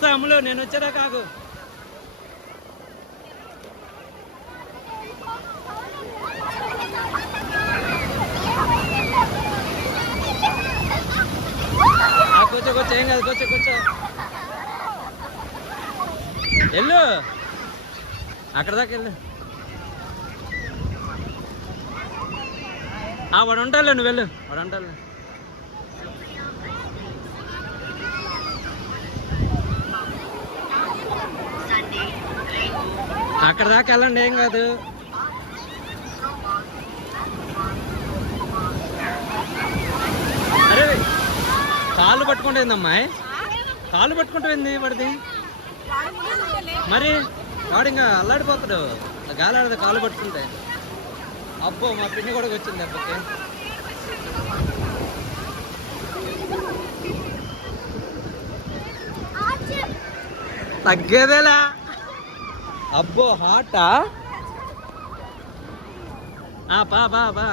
వస్తా అమ్ములు, నేను వచ్చారా కాకు. కూర్చో కూర్చో, ఏం కాదు, కూర్చో కూర్చో. వెళ్ళు, అక్కడ దాకా వెళ్ళు. వాడు ఉంటాలే, నువ్వు వెళ్ళు, వాడు ఉంటాలే. అక్కడ దాకా వెళ్ళండి, ఏం కాదు. అరే కాళ్ళు పట్టుకుంటుంది అమ్మాయి, కాళ్ళు పట్టుకుంటుంది వాడిది. మరి వాడు ఇంకా అల్లాడిపోతాడు, గాలాడదు కాళ్ళు పట్టుకుంటే. అబ్బో మా పిన్ని కూడా వచ్చింది అబ్బకి. తగ్గేదేలా. అబ్బో హాటా. బా బా బా.